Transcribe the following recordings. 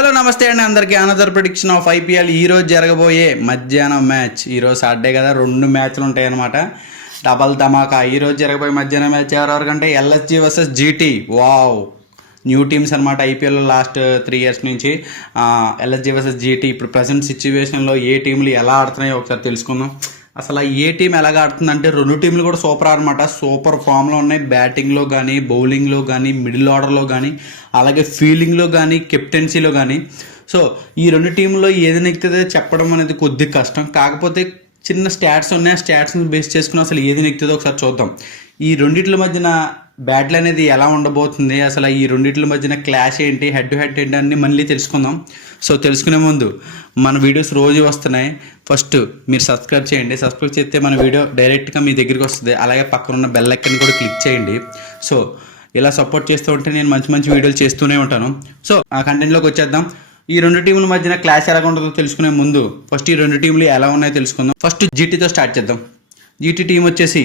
Hello నమస్తే అండి అందరికీ అనదర్ ప్రిడిక్షన్ ఆఫ్ ఐపీఎల్ ఈరోజు జరగబోయే మధ్యాహ్నం మ్యాచ్. ఈరోజు సాటర్డే కదా, 2 మ్యాచ్లు ఉంటాయి అనమాట. డబల్ ధమాకా. ఈరోజు జరగబోయే మధ్యాహ్నం మ్యాచ్ ఎవరెవరికంటే LSG versus GT. Wow, new teams అనమాట. ఐపీఎల్ లాస్ట్ 3 ఇయర్స్ నుంచి ఎల్ఎస్జీ వర్సెస్ జీటీ. ఇప్పుడు ప్రజెంట్ సిచ్యువేషన్లో ఏ టీంలు ఎలా ఆడుతున్నాయో ఒకసారి తెలుసుకుందాం. అసలు ఏ టీం ఎలాగ ఆడుతుందంటే 2 టీంలు కూడా సూపర్ అనమాట. సూపర్ ఫామ్లో ఉన్నాయి. బ్యాటింగ్లో కానీ, బౌలింగ్లో కానీ, మిడిల్ ఆర్డర్లో కానీ, అలాగే ఫీల్డింగ్లో కానీ, కెప్టెన్సీలో కానీ. సో ఈ 2 టీంలో ఏది నెక్కుతుందో చెప్పడం అనేది కొద్దిగా కష్టం. కాకపోతే చిన్న స్టాట్స్ ఉన్నాయి. ఆ స్టాట్స్ని బేస్ చేసుకుని అసలు ఏది నెక్కుతుందో ఒకసారి చూద్దాం. ఈ రెండిట్ల మధ్యన బ్యాటిల్ అనేది ఎలా ఉండబోతుంది, అసలు ఈ రెండిట్ల మధ్యన క్లాష్ ఏంటి, హెడ్ టు హెడ్ ఏంటి అన్ని మళ్ళీ తెలుసుకుందాం. సో తెలుసుకునే ముందు మన వీడియోస్ రోజు వస్తున్నాయి. ఫస్ట్ మీరు సబ్స్క్రైబ్ చేయండి. సబ్స్క్రైబ్ చేస్తే మన వీడియో డైరెక్ట్గా మీ దగ్గరికి వస్తుంది. అలాగే పక్కన ఉన్న బెల్ ఐకాన్ కూడా క్లిక్ చేయండి. సో ఇలా సపోర్ట్ చేస్తూ ఉంటే నేను మంచి మంచి వీడియోలు చేస్తూనే ఉంటాను. సో ఆ కంటెంట్లోకి వచ్చేద్దాం. ఈ 2 టీంల మధ్యన క్లాష్ ఎలా ఉంటుందో తెలుసుకునే ముందు ఫస్ట్ ఈ 2 టీంలు ఎలా ఉన్నాయో తెలుసుకుందాం. ఫస్ట్ జీటీతో స్టార్ట్ చేద్దాం. జీటీ టీం వచ్చేసి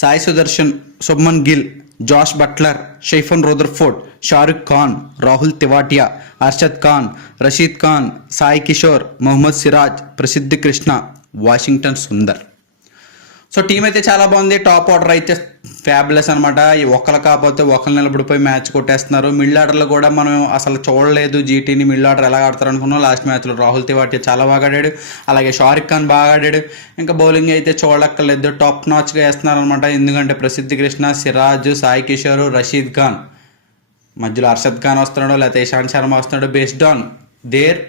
Sai Sudharsan, Shubman Gill, Jos Buttler, Sherfane Rutherford, Shahrukh Khan, Rahul Tewatia, Arshad Khan, Rashid Khan, Sai Kishore, Mohammed Siraj, Prasidh Krishna, Washington Sundar. So team అయితే చాలా బాగుంది. టాప్ ఆర్డర్ అయితే ఫ్యాబులస్ అనమాట. ఒకరు కాకపోతే ఒకరు నిలబడిపోయి మ్యాచ్ కొట్టేస్తున్నారు. మిడిల్ ఆర్డర్లో కూడా మనం అసలు చూడలేదు జీటీని. మిడిల్ ఆర్డర్ ఎలా ఆడతారు అనుకున్నాం. లాస్ట్ మ్యాచ్లో రాహుల్ తెవాటియా చాలా బాగా ఆడాడు. అలాగే షారుఖ్ ఖాన్ బాగా ఆడాడు. ఇంకా బౌలింగ్ అయితే చూడక్కర్లేదు, టాప్ నాచ్గా వేస్తున్నారు అనమాట. ఎందుకంటే ప్రసిద్ధ్ కృష్ణ, సిరాజ్, సాయి కిషోర్, రషీద్ ఖాన్, మధ్యలో అర్షద్ ఖాన్ వస్తున్నాడు, లేకపోతే ఇషాంత్ శర్మ వస్తున్నాడు. Based on their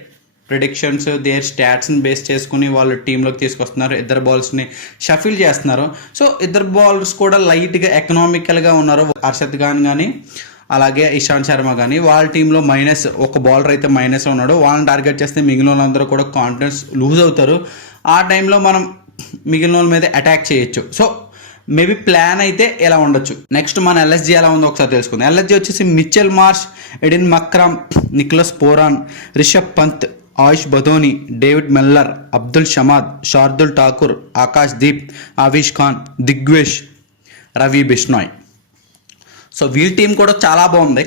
predictions, their స్టాట్స్ని బేస్ చేసుకుని వాళ్ళు టీంలోకి తీసుకొస్తున్నారు. ఇద్దరు బౌలర్స్ని షఫిల్ చేస్తున్నారు. సో ఇద్దరు బౌలర్స్ కూడా లైట్గా ఎకనామికల్గా ఉన్నారు. అర్షద్ ఖాన్ కానీ అలాగే ఇషాంత్ శర్మ కానీ వాళ్ళ టీంలో ఒక బౌలర్ అయితే మైనస్ ఉన్నాడు. వాళ్ళని టార్గెట్ చేస్తే మిగిలిన వాళ్ళందరూ కూడా కాన్ఫిడెన్స్ లూజ్ అవుతారు. ఆ టైంలో మనం మిగిలిన వాళ్ళ మీద అటాక్ చేయొచ్చు. సో మేబీ ప్లాన్ అయితే ఎలా ఉండొచ్చు. నెక్స్ట్ మన ఎల్ఎస్జీ ఎలా ఉందో ఒకసారి తెలుసుకుందాం. ఎల్ఎస్జీ వచ్చేసి Mitchell Marsh, Aiden Markram, Nicholas Pooran, Rishabh Pant, Ayush Badoni, David Miller, Abdul Samad, Shardul Thakur, Akash Deep, Avesh Khan, Digvesh, Ravi Bishnoi. So వీళ్ళ టీం కూడా చాలా బాగుంది.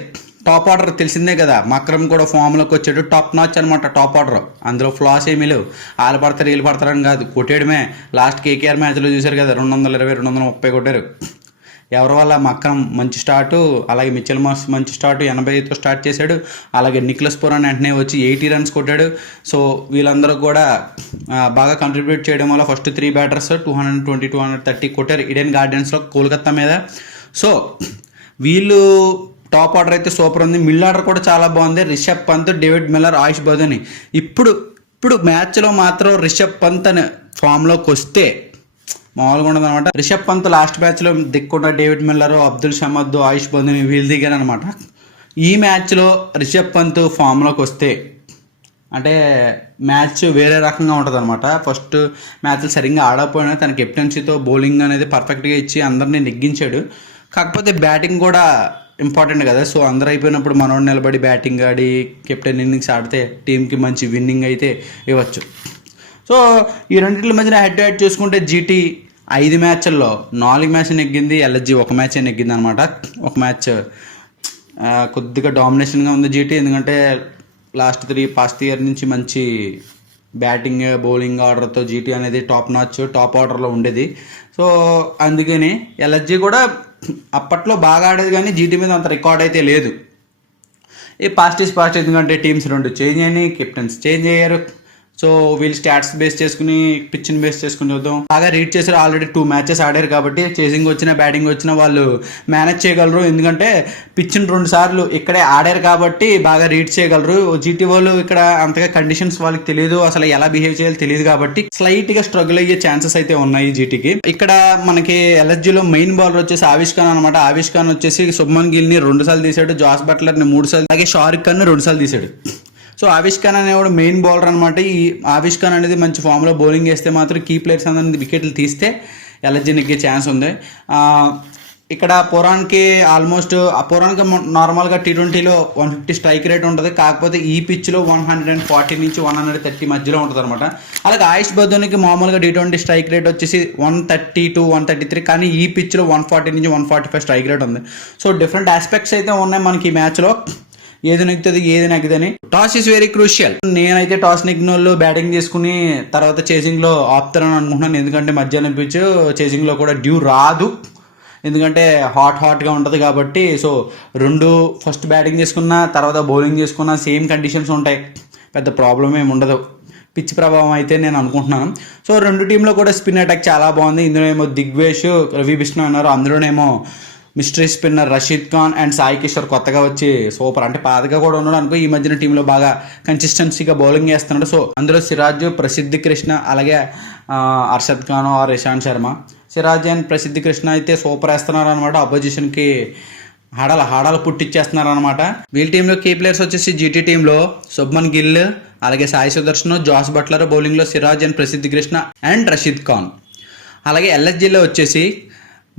టాప్ ఆర్డర్ తెలిసిందే కదా, మక్రమ్ కూడా ఫామ్లోకి వచ్చాడు. టాప్ నాచ్ అనమాట టాప్ ఆర్డర్. అందులో ఫ్లాస్ ఏమీ లేవు. వాళ్ళు పడతారు వీళ్ళు పడతారని కాదు, కొట్టేయడమే. లాస్ట్ కేకేఆర్ మ్యాచ్లో చూశారు కదా, 220, 230 కొట్టారు. ఎవరి వల్ల మక్రమ్ మంచి స్టార్టు, అలాగే మిచెల్ మార్ష్ మంచి స్టార్టు, 85తో స్టార్ట్ చేశాడు. అలాగే నికోలస్ పూరాన్ వెంటనే వచ్చి 80 రన్స్ కొట్టాడు. సో వీళ్ళందరూ కూడా బాగా కంట్రిబ్యూట్ చేయడం వల్ల ఫస్ట్ 3 బ్యాటర్స్ 220, 230 కొట్టారు ఈడెన్ గార్డెన్స్లో కోల్కతా మీద. సో వీళ్ళు టాప్ ఆర్డర్ అయితే సూపర్ ఉంది. మిడిల్ ఆర్డర్ కూడా చాలా బాగుంది. రిషబ్ పంత్, డేవిడ్ మిల్లర్, ఆయుష్ బదోని. ఇప్పుడు మ్యాచ్లో మాత్రం రిషబ్ పంత్ అనే ఫామ్లోకి వస్తే మామూలుగా ఉండదు అనమాట. రిషబ్ పంత్ లాస్ట్ మ్యాచ్లో దిక్కుండా డేవిడ్ మిల్లర్, అబ్దుల్ షమద్, ఆయుష్ బదోని వీళ్ళు దిగారు అనమాట. ఈ మ్యాచ్లో రిషబ్ పంత్ ఫామ్లోకి వస్తే అంటే మ్యాచ్ వేరే రకంగా ఉంటుంది అనమాట. ఫస్ట్ మ్యాచ్లు సరిగ్గా ఆడకపోయినా తన కెప్టెన్సీతో బౌలింగ్ అనేది పర్ఫెక్ట్గా ఇచ్చి అందరినీ నెగ్గించాడు. కాకపోతే బ్యాటింగ్ కూడా ఇంపార్టెంట్ కదా. సో అందరూ అయిపోయినప్పుడు మనోడు నిలబడి బ్యాటింగ్ ఆడి కెప్టెన్ ఇన్నింగ్స్ ఆడితే టీంకి మంచి విన్నింగ్ అయితే ఇవ్వచ్చు. సో ఈ రెండింటి మధ్యన హెడ్ టు హెడ్ చూసుకుంటే జీటీ 5 మ్యాచ్ల్లో 4 మ్యాచ్లు నెగ్గింది. ఎల్ఎస్జీ 1 మ్యాచ్ నెగ్గింది అనమాట. ఒక మ్యాచ్ కొద్దిగా డామినేషన్గా ఉంది జీటీ. ఎందుకంటే పాస్ట్ ఇయర్ నుంచి మంచి బ్యాటింగ్ బౌలింగ్ ఆర్డర్తో జీటీ అనేది టాప్ ఆర్డర్లో ఉండేది. సో అందుకని ఎల్ఎస్జీ కూడా అప్పట్లో బాగా ఆడేది, కానీ జీటీ మీద అంత రికార్డ్ అయితే లేదు. ఈ పాస్ట్ ఎందుకంటే టీమ్స్ 2 చేంజ్ అయినాయి, కెప్టెన్స్ చేంజ్ అయ్యారు. సో వీళ్ళు స్టాట్స్ బేస్ చేసుకుని, పిచ్ని బేస్ చేసుకుని చూద్దాం. బాగా రీడ్ చేశారు. ఆల్రెడీ 2 మ్యాచెస్ ఆడారు కాబట్టి చేసింగ్ వచ్చినా బ్యాటింగ్ వచ్చినా వాళ్ళు మేనేజ్ చేయగలరు. ఎందుకంటే పిచ్ని 2 సార్లు ఇక్కడే ఆడారు కాబట్టి బాగా రీడ్ చేయగలరు. జీటీ వాళ్ళు ఇక్కడ అంతగా కండిషన్స్ వాళ్ళకి తెలియదు, అసలు ఎలా బిహేవ్ చేయాలో తెలియదు కాబట్టి స్లైట్గా స్ట్రగుల్ అయ్యే ఛాన్సెస్ అయితే ఉన్నాయి జీటీకి. ఇక్కడ మనకి ఎల్ఎస్జీలో మెయిన్ బౌలర్ వచ్చేసి ఆవిష్ ఖాన్ అనమాట. ఆవిష్ ఖాన్ వచ్చేసి శుభ్మన్ గిల్ని 2 సార్లు తీశాడు, జాస్ బట్లర్ని 3 సార్లు, అలాగే షారుఖ్ ఖాన్ 2 సార్లు తీశాడు. సో ఆవిష్ ఖాన్ అనేవాడు మెయిన్ బౌలర్ అనమాట. ఈ ఆవిష్ ఖాన్ అనేది మంచి ఫామ్లో బౌలింగ్ వేస్తే మాత్రం కీ ప్లేయర్స్ అందరినీ వికెట్లు తీస్తే ఎల్ఎస్జీ నెగ్గే ఛాన్స్ ఉంది. ఇక్కడ పురాణ్కి నార్మల్గా T20లో 150 స్ట్రైక్ రేట్ ఉంటుంది. కాకపోతే ఈ పిచ్లో 140 నుంచి 130 మధ్యలో ఉంటుంది అనమాట. అలాగే ఆయుష్ బదోనికి మామూలుగా T20 స్ట్రైక్ రేట్ వచ్చేసి 130 to 133, కానీ ఈ పిచ్లో 140 నుంచి 145 స్ట్రైక్ రేట్ ఉంది. సో డిఫరెంట్ ఆస్పెక్ట్స్ అయితే ఉన్నాయి మనకి ఈ మ్యాచ్లో. ఏది నెగ్గుతుంది ఏది నెగ్గదని. Toss is very crucial. నేనైతే టాస్ నెగ్గిన వాళ్ళు బ్యాటింగ్ చేసుకుని తర్వాత చేసింగ్లో ఆపుతారని అనుకుంటున్నాను. ఎందుకంటే మధ్యాహ్నం పిచ్ చేసింగ్లో కూడా డ్యూ రాదు, ఎందుకంటే హాట్గా ఉంటుంది కాబట్టి. సో రెండు ఫస్ట్ బ్యాటింగ్ చేసుకున్నా తర్వాత బౌలింగ్ చేసుకున్నా సేమ్ కండిషన్స్ ఉంటాయి, పెద్ద ప్రాబ్లం ఏమి ఉండదు. పిచ్ ప్రభావం అయితే నేను అనుకుంటున్నాను. సో రెండు టీంలో కూడా స్పిన్ అటాక్ చాలా బాగుంది. ఇందులో ఏమో దిగ్వేష్, రవి బిష్ణు అన్నారు, అందులోనేమో mystery spinner Rashid Khan and Sai Kishore కొత్తగా వచ్చి సూపర్, అంటే పాతగా కూడా ఉన్నాడు అనుకో, ఈ మధ్యన టీంలో బాగా కన్సిస్టెన్సీగా బౌలింగ్ చేస్తున్నాడు. సో అందులో సిరాజ్, ప్రసిద్ధి కృష్ణ, అలాగే అర్షద్ ఖాన్ ఆర్ ఇషాంత్ శర్మ. సిరాజ్ అండ్ ప్రసిద్ధి కృష్ణ అయితే సూపర్ వేస్తున్నారు అనమాట, అపోజిషన్కి హాడాలు పుట్టిచ్చేస్తున్నారు అనమాట. వీళ్ళ టీంలో కీ ప్లేయర్స్ వచ్చేసి జీటీ టీంలో శుభ్మన్ గిల్, అలాగే సాయి సుదర్శన్, జాస్ బట్లర్, బౌలింగ్లో సిరాజ్ అండ్ ప్రసిద్ధి కృష్ణ అండ్ రషీద్ ఖాన్. అలాగే ఎల్ఎస్జీలో వచ్చేసి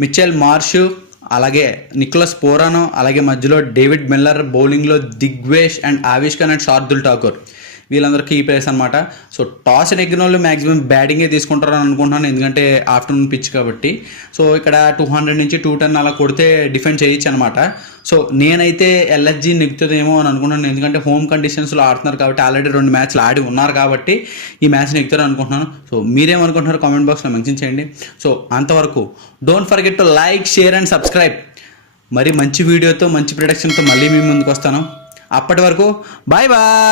మిచెల్ మార్ష్, అలాగే నికోలస్ పోరానో, అలాగే మధ్యలో డేవిడ్ మిల్లర్, బౌలింగ్లో దిగ్వేష్ అండ్ ఆవిష్ ఖాన్ అండ్ శార్దుల్ ఠాకూర్. వీళ్ళందరూ కీ ప్లేయర్స్ అనమాట. సో టాస్ నెగ్గిన వాళ్ళు మ్యాక్సిమం బ్యాటింగే తీసుకుంటారని అనుకుంటున్నాను, ఎందుకంటే ఆఫ్టర్నూన్ పిచ్ కాబట్టి. సో ఇక్కడ 200 నుంచి 210 అలా కొడితే డిఫెండ్ చేయొచ్చు అనమాట. సో నేనైతే ఎల్ఎస్జీ నెగ్గుతుందేమో అని అనుకుంటున్నాను, ఎందుకంటే హోమ్ కండిషన్స్లో ఆడుతున్నారు కాబట్టి, ఆల్రెడీ 2 మ్యాచ్లు ఆడి ఉన్నారు కాబట్టి ఈ మ్యాచ్ నెగ్గుతారు అనుకుంటున్నాను. సో మీరేమనుకుంటున్నారు కామెంట్ బాక్స్లో మెన్షన్ చేయండి. సో అంతవరకు don't forget to like, share and subscribe. మరి మంచి వీడియోతో మంచి ప్రొడక్షన్తో మళ్ళీ మీ ముందుకు వస్తాను. అప్పటి వరకు బాయ్ బాయ్.